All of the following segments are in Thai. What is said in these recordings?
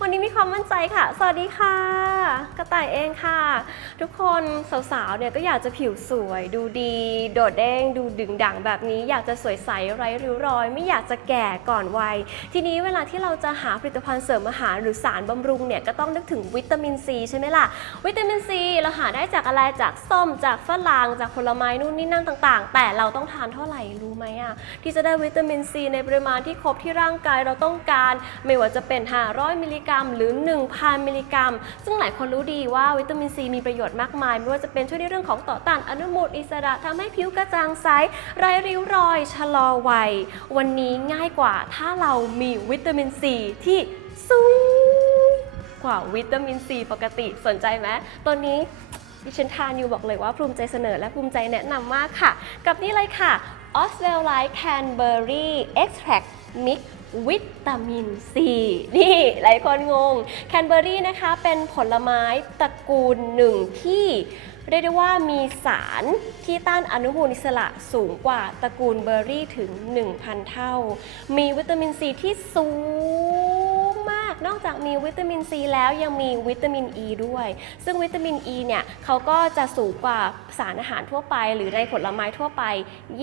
วันนี้มีความมั่นใจค่ะ สวัสดีค่ะ กระต่ายเองค่ะ ทุกคนสาวๆเนี่ยก็อยากจะผิวสวย ดูดี โดดเด้ง ดูดึงดังแบบนี้ อยากจะสวยใสไร้ริ้วรอย ไม่อยากจะแก่ก่อนวัย ทีนี้เวลาที่เราจะหาผลิตภัณฑ์เสริมอาหารหรือสารบำรุงเนี่ยก็ต้องนึกถึงวิตามินซีใช่ไหมล่ะ วิตามินซีเราหาได้จากอะไร จากส้ม จากฝรั่ง จากผลไม้นู่นนี่นั่นต่าง ๆ แต่เราต้องทานเท่าไหร่รู้ไหมอะที่จะได้วิตามินซีในปริมาณที่ครบที่ร่างกายเราต้องการ ไม่ว่าจะเป็น 500มิลลิกรัม หรือ 1,000 มิลลิกรัม ซึ่งหลายคนรู้ดีว่าวิตามินซีมีประโยชน์มากมาย ไม่ว่าจะเป็นช่วยในเรื่องของต่อต้านอนุมูลอิสระทำให้ผิวกระจ่างใสไร้ริ้วรอย ชะลอวัย วันนี้ง่ายกว่าถ้าเรามีวิตามินซีที่สูงกว่าวิตามินซีปกติสนใจไหมตัวนี้ดิฉันทานอยู่บอกเลยว่าภูมิใจเสนอและภูมิใจแนะนำมากค่ะ กับนี่เลยค่ะ o s w e l l l i g h t Canberry Extract Mix วิตามินซีนี่หลายคนงงแคนเบอรี่นะคะเป็นผลไม้ตระกูลหนึ่งที่เรียกได้ว่ามีสารที่ต้านอนุมูลอิสระสูงกว่าตระกูลเบอร์รี่ถึง 1,000 เท่า มีวิตามินซีที่สูง นอกจากมีวิตามินซีแล้วยังมีวิตามินอ e ีด้วย ซึ่งวิตามินอ e ีเนี่ยเขาก็จะสูงกว่าสารอาหารทั่วไป หรือในผลไม้ทั่วไป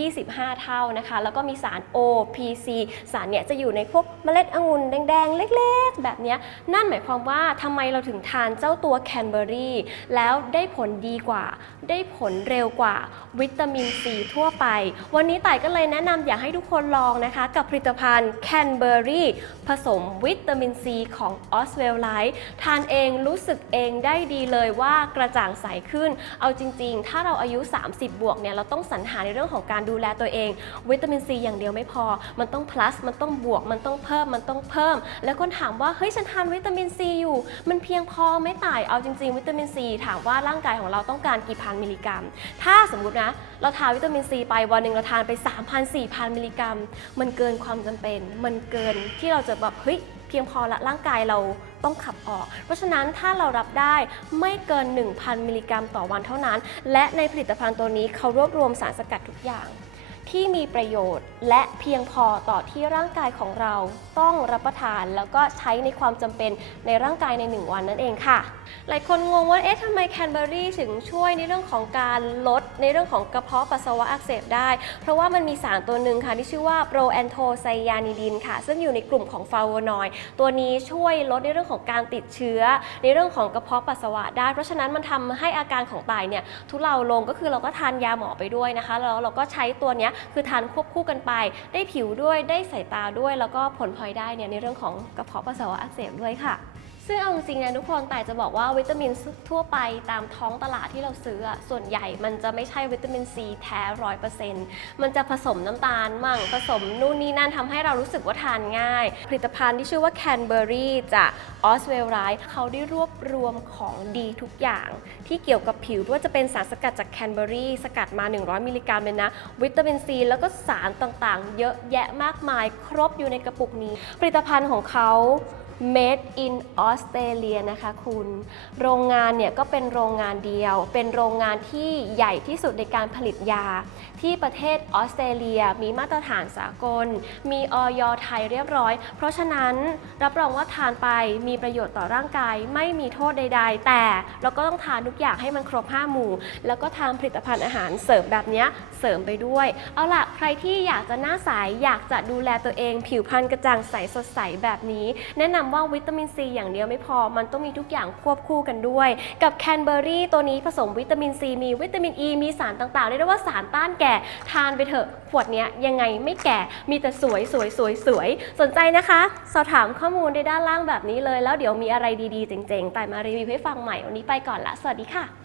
25 เท่านะคะ แล้วก็มีสาร OPC สารเนี่ยจะอยู่ในพวกเมล็ดองุ่นแดงๆ เล็กๆ แบบนี้นั่นหมายความว่าทำไมเราถึงทานเจ้าตัวแคนเบอรี่แล้วได้ผลดีกว่า ได้ผลเร็วกว่าวิตามินซีทั่วไป วันนี้ไต่ก็เลยแนะนำอยากให้ทุกคนลองนะคะ กับผลิตภัณฑ์แคนเบอรี่ผสมวิตามินซีของ o s w e l l i g h t ทานเองรู้สึกเองได้ดีเลยว่ากระจ่างใสขึ้น เอาจริง ๆ ถ้าเราอายุ 30 บวกเนี่ยเราต้องสรรหาในเรื่องของการดูแลตัวเอง วิตามินซีอย่างเดียวไม่พอ มันต้อง plus มันต้องบวก มันต้องเพิ่ม มันต้องเพิ่ม แล้วคนถามว่า เฮ้ย ฉันทานวิตามินซีอยู่ มันเพียงพอไหม่ต่าย เอาจริง ๆ วิตามินซีถามว่าร่างกายของเราต้องการกี่พันมิลลิกรัม ถ้าสมมุตินะ เราทานวิตามินซีไปวันหนึ่งเราทานไป 3,000 4,000 มิลลิกรัม มันเกินความจำเป็น มันเกินที่เราจะแบบ เฮ้ย พียงพอละร่างกายเราต้องขับออก เพราะฉะนั้นถ้าเรารับได้ไม่เกิน 1,000 มิลลิกรัมต่อวันเท่านั้น และในผลิตภัณฑ์ตัวนี้เขารวบรวมสารสกัดทุกอย่าง ที่มีประโยชน์ และเพียงพอต่อที่ร่างกายของเราต้องรับประทานแล้วก็ใช้ในความจำเป็นในร่างกายใน 1 วันนั่นเองค่ะ หลายคนงงว่าเอ๊ะทำไมแคนเบอรี่ถึงช่วยในเรื่องของการลดในเรื่องของกระเพาะปัสสาวะอักเสบได้ เพราะว่ามันมีสารตัวหนึ่งค่ะที่ชื่อว่าโปรแอนโทไซยานิดินค่ะ ซึ่งอยู่ในกลุ่มของฟลาวนอยด์ตัวนี้ช่วยลดในเรื่องของการติดเชื้อ ในเรื่องของกระเพาะปัสสาวะได้ เพราะฉะนั้นมันทำให้อาการของไตเนี่ยทุเลาลงก็คือเราก็ทานยาหมอไปด้วยนะคะแล้วเราก็ใช้ตัวเนี้ยคือทานควบคู่กันไป ได้ผิวด้วยได้สายตาด้วย แล้วก็ผลพลอยได้เนี่ยในเรื่องของกระเพาะปัสสาวะอักเสบด้วยค่ะ ซึ่งเอาจริงๆนะทุกคนแต่จะบอกว่าวิตามินทั่วไปตามท้องตลาดที่เราซื้ออะส่วนใหญ่มันจะไม่ใช่วิตามินซีแท้ร้อยเปอร์เซ็นต์มันจะผสมน้ำตาลมั่งผสมนู่นนี่นั่นทำให้เรารู้สึกว่าทานง่าย ผลิตภัณฑ์ที่ชื่อว่าแคนเบอรี่จากออสเวลไรท์เขาได้รวบรวมของดีทุกอย่าง ที่เกี่ยวกับผิวว่าจะเป็นสารสกัดจากแคนเบอรี่สกัดมา 100 มิลลิกรัมเลยนะ วิตามินซีแล้วก็สารต่างๆ เยอะแยะมากมายครบอยู่ในกระปุกนี้ ผลิตภัณฑ์ของเขา Made in Australia นะคะคุณ โรงงานเนี่ยก็เป็นโรงงานเดียว เป็นโรงงานที่ใหญ่ที่สุดในการผลิตยา ที่ประเทศออสเตรเลียมีมาตรฐานสากล มีออยไทยเรียบร้อย เพราะฉะนั้นรับรองว่าทานไปมีประโยชน์ต่อร่างกายไม่มีโทษใด ๆ แต่เราก็ต้องทานทุกอย่างให้มันครบ5หมู่ แล้วก็ทานผลิตภัณฑ์อาหารเสริมแบบเนี้ยเสริมไปด้วย เอาล่ะใครที่อยากจะหน้าใสอยากจะดูแลตัวเอง ผิวพรรณกระจ่างใสสดใสแบบนี้ แนะนำว่าวิตามินซีอย่างเดียวไม่พอ มันต้องมีทุกอย่างควบคู่กันด้วย กับแคนเบอรี่ตัวนี้ผสมวิตามินซีมีวิตามินอ e, ีมีสารต่างๆเรียกได้ว่าสารต้านแก่ทานไปเถอะขวดนี้ยยังไงไม่แก่มีแต่สวยสวยสวยสวยสนใจนะคะ สอบถามข้อมูลได้ด้านล่างแบบนี้เลย แล้วเดี๋ยวมีอะไรดีๆเจ๋งๆแต่มารีวิวให้ฟังใหม่วันนี้ไปก่อนละสวัสดีค่ะ